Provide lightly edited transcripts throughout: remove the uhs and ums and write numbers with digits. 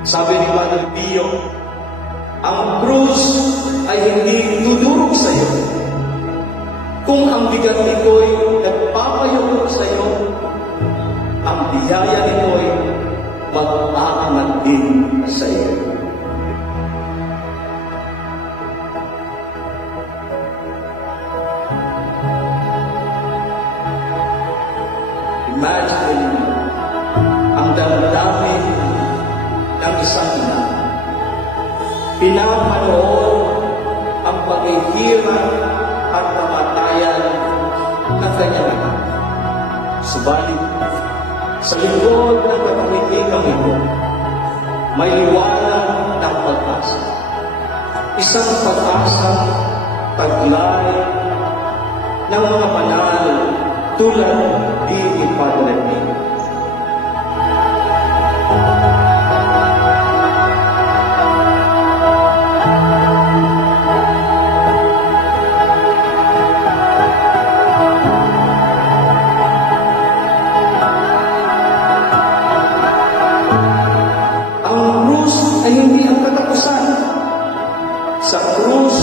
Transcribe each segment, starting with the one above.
Sabi ni Mother Pio, ang krus ay hindi tudurog sa iyo. Kung ang bigat nito'y nagpapayukok sa iyo, ang biyaya nito'y mag-aangat din sa iyo. Imagine ang damdamin ng isang ina. Pinapanood ang paghihirap at kamatayan ng kanyang anak. Subalit, sa likod ng kapangitikang ito, may liwanag ng pag-asa. Isang pag-asang taglay ng mga banal tulad ni Padre Pio. Ay hindi ang katapusan. Sa krus,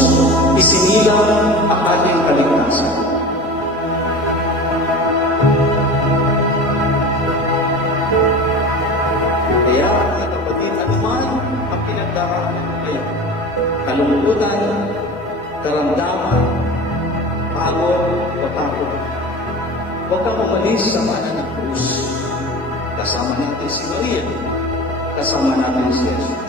isinilang ang ating kaligtasan. Kaya, mga kapatid, anuman ang pinagdaraanan ngayon, kalungkutan, karamdaman, pagod o takot, huwag kang umalis sa mana ng krus. Kasama natin si Maria, kasama natin si Jesus.